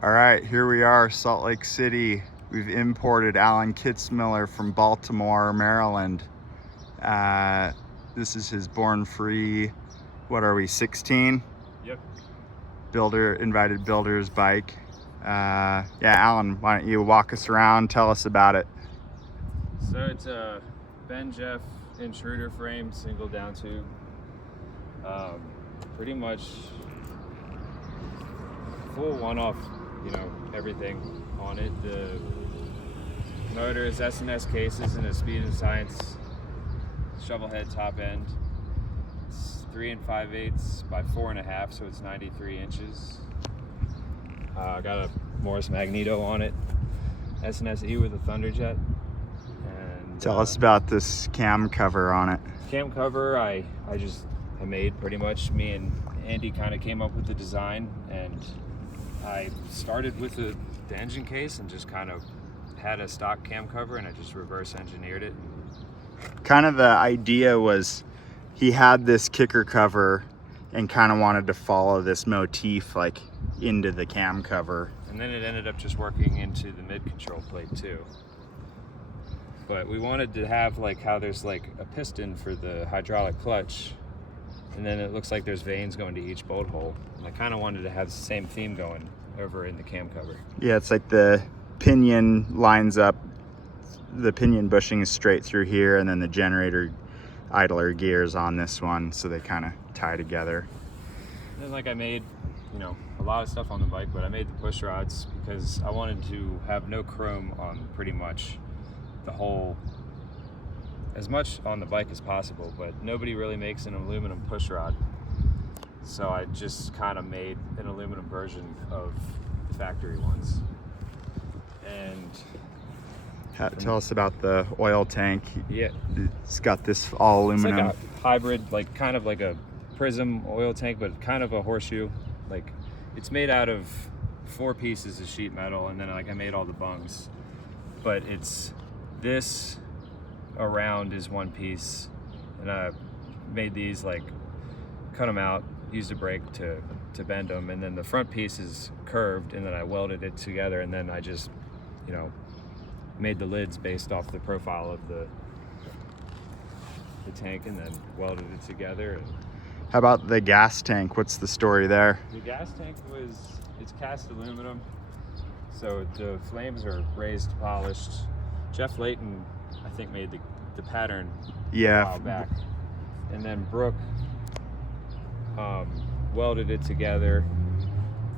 All right, here we are, Salt Lake City. We've imported Alan Kitzmiller from Baltimore, Maryland. This is his Born Free, what are we, 16? Yep. Invited builder's bike. Yeah, Alan, why don't you walk us around, tell us about it. So it's a Ben Jeff intruder frame, single down tube. Pretty much full one-off, everything on it. The motor is S&S cases and a Speed and Science Shovelhead top end. It's 3 5/8 by 4.5, so it's 93 inches. I got a Morris Magneto on it, S&S E with a Thunderjet. And Tell us about this cam cover on it. Cam cover, I made pretty much. Me and Andy kind of came up with the design, and I started with the engine case and just kind of had a stock cam cover, and I just reverse engineered it. Kind of the idea was he had this kicker cover and kind of wanted to follow this motif like into the cam cover. And then it ended up just working into the mid control plate too. But we wanted to have like how there's like a piston for the hydraulic clutch, and then it looks like there's veins going to each bolt hole. And I kind of wanted to have the same theme going over in the cam cover. Yeah, it's like the pinion lines up, the pinion bushing is straight through here, and then the generator idler gears on this one, so they kind of tie together. And then like I made, a lot of stuff on the bike, but I made the push rods because I wanted to have no chrome on pretty much the whole, as much on the bike as possible, but nobody really makes an aluminum push rod. So I just kind of made an aluminum version of the factory ones. And tell us about the oil tank. Yeah, it's got this all aluminum. It's like a hybrid, like kind of like a prism oil tank, but kind of a horseshoe. Like it's made out of 4 pieces of sheet metal, and then like I made all the bungs. But it's this around is 1 piece, and I made these, like cut them out, used a brake to bend them, and then the front piece is curved, and then I welded it together, and then I just made the lids based off the profile of the tank, and then welded it together. And how about the gas tank? What's the story there? the gas tank it's cast aluminum, so the flames are raised, polished. Jeff Layton, I think, made the pattern a while back, and then Brooke welded it together,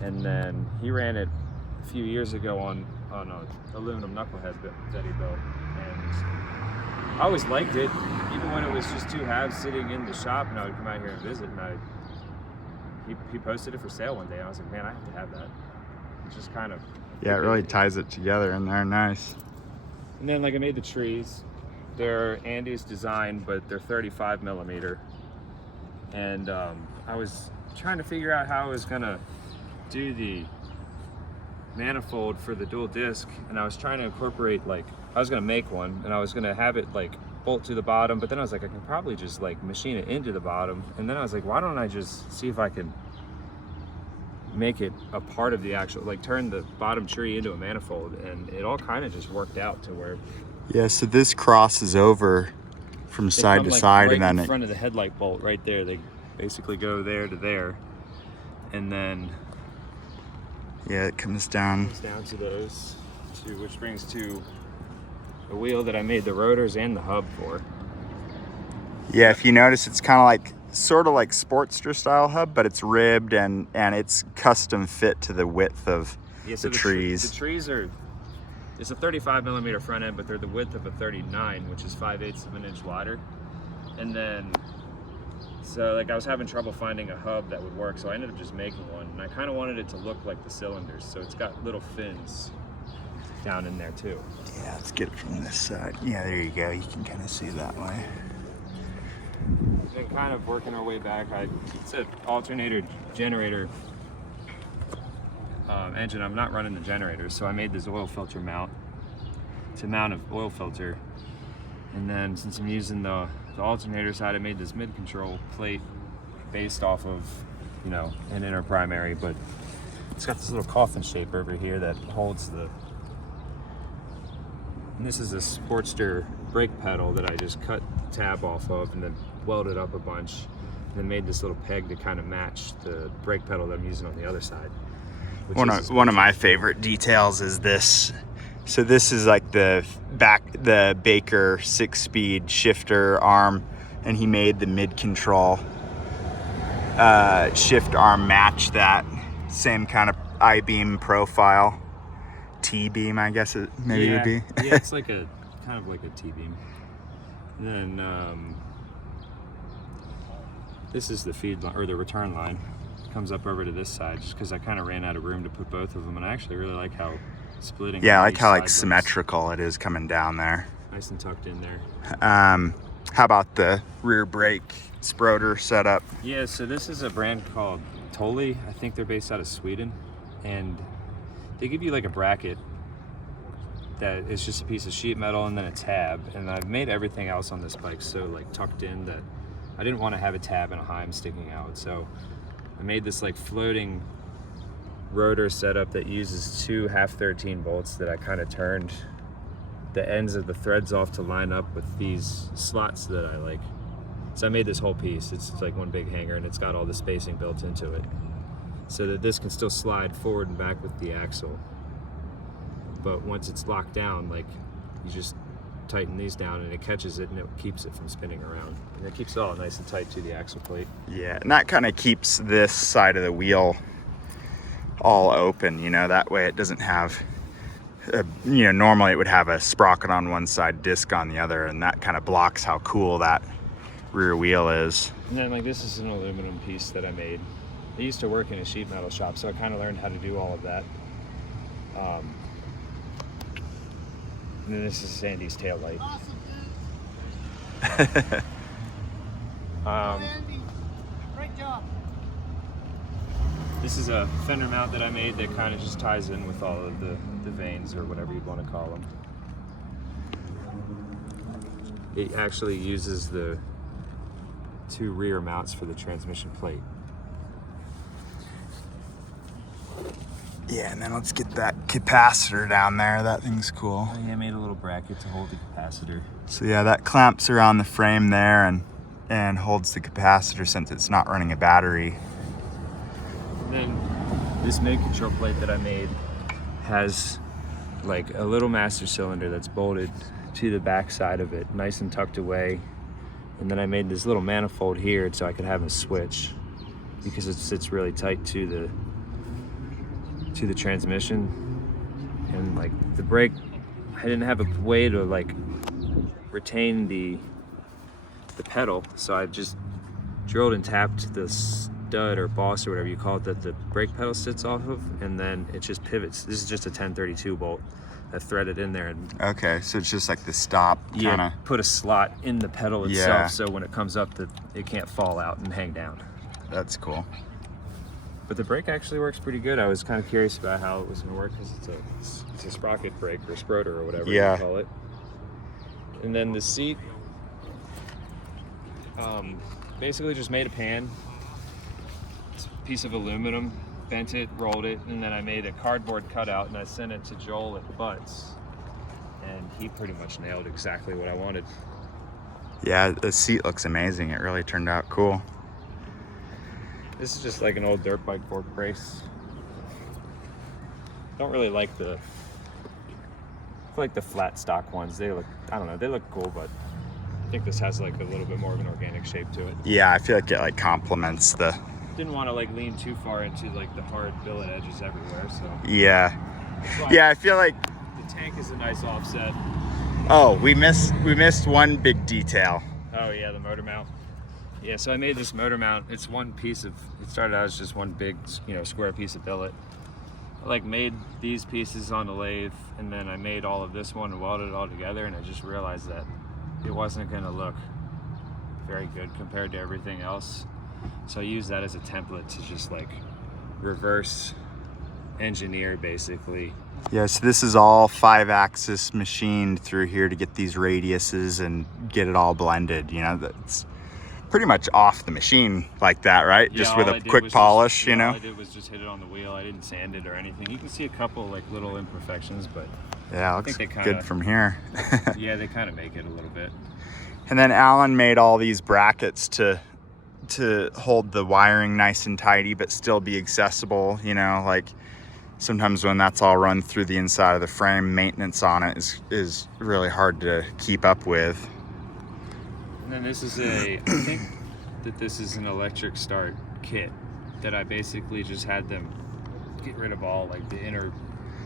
and then he ran it a few years ago on an aluminum knucklehead that he built, and I always liked it, even when it was just 2 halves sitting in the shop, and I would come out here and visit, and he posted it for sale one day, and I was like, man, I have to have that. It's just kind of, yeah, it really ties it together in there, nice. And then like I made the trees. They're Andy's design, but they're 35 millimeter. And I was trying to figure out how I was gonna do the manifold for the dual disc, and I was trying to incorporate, like, I was gonna make one, and I was gonna have it like bolt to the bottom, but then I was like, I can probably just like machine it into the bottom. And then I was like, why don't I just see if I can make it a part of the actual, like turn the bottom tree into a manifold, and it all kind of just worked out to where, yeah, so this crosses over from side to side, right and then in front of the headlight bolt right there. They basically go there to there, and then yeah, it comes down to those two, which brings to a wheel that I made the rotors and the hub for. Yeah, if you notice, it's kind of like sort of like Sportster style hub, but it's ribbed and it's custom fit to the width of the trees. The trees are, it's a 35 millimeter front end, but they're the width of a 39, which is 5/8 of an inch wider. And then, so like I was having trouble finding a hub that would work, so I ended up just making one. And I kind of wanted it to look like the cylinders, so it's got little fins down in there too. Yeah, let's get it from this side. Yeah, there you go. You can kind of see that way. And kind of working our way back, it's an alternator generator engine. I'm not running the generator, so I made this oil filter mount to mount an oil filter. And then since I'm using the alternator side, I made this mid-control plate based off of, an inner primary, but it's got this little coffin shape over here that holds the, and this is a Sportster brake pedal that I just cut the tab off of and then welded up a bunch and then made this little peg to kind of match the brake pedal that I'm using on the other side. One of my favorite details is this. So this is like the Baker 6-speed shifter arm, and he made the mid control shift arm match that same kind of I-beam profile. T-beam, I guess it maybe would be. Yeah, it's like a kind of like a T-beam. And then this is the feed line, or the return line. Comes up over to this side just because I kind of ran out of room to put both of them, and I actually really like how splitting. Yeah, I like how like symmetrical it is coming down there. Nice and tucked in there. How about the rear brake sproder setup? Yeah, so this is a brand called Tolly. I think they're based out of Sweden, and they give you like a bracket that is just a piece of sheet metal and then a tab, and I've made everything else on this bike so like tucked in that I didn't want to have a tab and a Heim sticking out, so I made this like floating rotor setup that uses two 1/2-13 bolts that I kind of turned the ends of the threads off to line up with these slots that I like. So I made this whole piece. It's like one big hanger, and it's got all the spacing built into it so that this can still slide forward and back with the axle. But once it's locked down, like, you just tighten these down and it catches it and it keeps it from spinning around. And it keeps it all nice and tight to the axle plate. Yeah, and that kind of keeps this side of the wheel all open, you know, that way it doesn't have, you know, normally it would have a sprocket on one side, disc on the other, and that kind of blocks how cool that rear wheel is. And then like this is an aluminum piece that I made. I used to work in a sheet metal shop, so I kind of learned how to do all of that. And then this is Sandy's taillight. Andy, great job. This is a fender mount that I made that kind of just ties in with all of the vanes or whatever you'd want to call them. It actually uses the two rear mounts for the transmission plate. Yeah, and then let's get that capacitor down there. That thing's cool. Oh, yeah, I made a little bracket to hold the capacitor. So yeah, that clamps around the frame there and holds the capacitor since it's not running a battery. And then this mid control plate that I made has like a little master cylinder that's bolted to the back side of it, nice and tucked away. And then I made this little manifold here so I could have a switch because it sits really tight to the transmission. And like the brake, I didn't have a way to like retain the pedal, so I just drilled and tapped the stud or boss or whatever you call it that the brake pedal sits off of, and then it just pivots. This is just a 1032 bolt I threaded in there, and okay, so it's just like the stop kind of. Put a slot in the pedal itself, so when it comes up that it can't fall out and hang down. That's cool. But the brake actually works pretty good. I was kind of curious about how it was going to work because it's a sprocket brake or sproter or whatever you call it. And then the seat, basically just made a pan. It's a piece of aluminum, bent it, rolled it, and then I made a cardboard cutout and I sent it to Joel at Butts. And he pretty much nailed exactly what I wanted. Yeah, the seat looks amazing. It really turned out cool. This is just like an old dirt bike fork brace. Don't really like the flat stock ones. They look, I don't know, they look cool, but I think this has like a little bit more of an organic shape to it. Yeah, I feel like it like complements the. Didn't want to like lean too far into like the hard billet edges everywhere, so. Yeah. Yeah, I feel like the tank is a nice offset. Oh, we missed one big detail. Oh yeah, the motor mount. Yeah, so I made this motor mount. It's one piece of, it started out as just one big, you know, square piece of billet. I like made these pieces on the lathe, and then I made all of this one and welded it all together, and I just realized that it wasn't gonna look very good compared to everything else. So I used that as a template to just like reverse engineer basically. Yeah, so this is all 5-axis machined through here to get these radiuses and get it all blended, you know, that's pretty much off the machine like that, right? Yeah, Just with all I a did quick was polish, just, you know? All I did was just hit it on the wheel. I didn't sand it or anything. You can see a couple like little imperfections, but Yeah, looks good from here. yeah, they kind of make it a little bit. And then Alan made all these brackets to hold the wiring nice and tidy, but still be accessible, you know, like sometimes when that's all run through the inside of the frame, maintenance on it is really hard to keep up with. And then this is I think that this is an electric start kit that I basically just had them get rid of all like the inner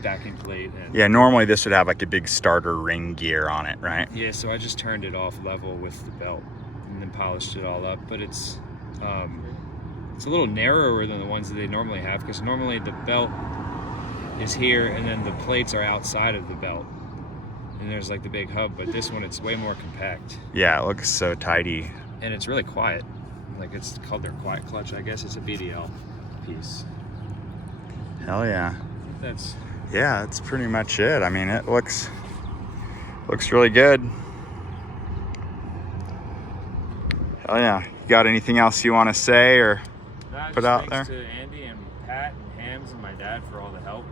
backing plate. And yeah, normally this would have like a big starter ring gear on it, right? yeah, so I just turned it off level with the belt and then polished it all up. But it's a little narrower than the ones that they normally have, because normally the belt is here and then the plates are outside of the belt. And there's like the big hub, but this one, it's way more compact. Yeah, it looks so tidy. And it's really quiet. Like it's called their quiet clutch, I guess. It's a BDL piece. Hell yeah. That's pretty much it. I mean, it looks really good. Hell yeah. You got anything else you want to say or put out there? Thanks to Andy and Pat and Hams and my dad for all the help.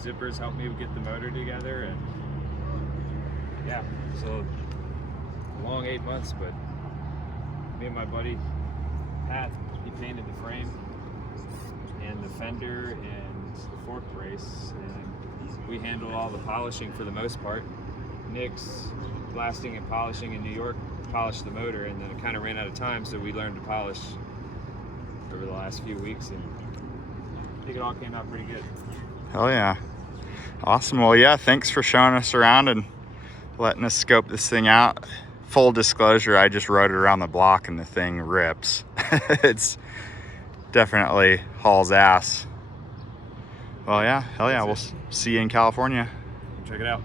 Zippers helped me get the motor together, and yeah, so a long 8 months, but me and my buddy Pat, he painted the frame and the fender and the fork brace, and we handled all the polishing for the most part. Nick's blasting and polishing in New York polished the motor, and then it kind of ran out of time, so we learned to polish over the last few weeks, and I think it all came out pretty good. Hell yeah. Awesome. Well, yeah, thanks for showing us around and letting us scope this thing out. Full disclosure, I just rode it around the block and the thing rips. It's definitely hauls ass. Well, yeah, hell yeah, we'll see you in California. Check it out.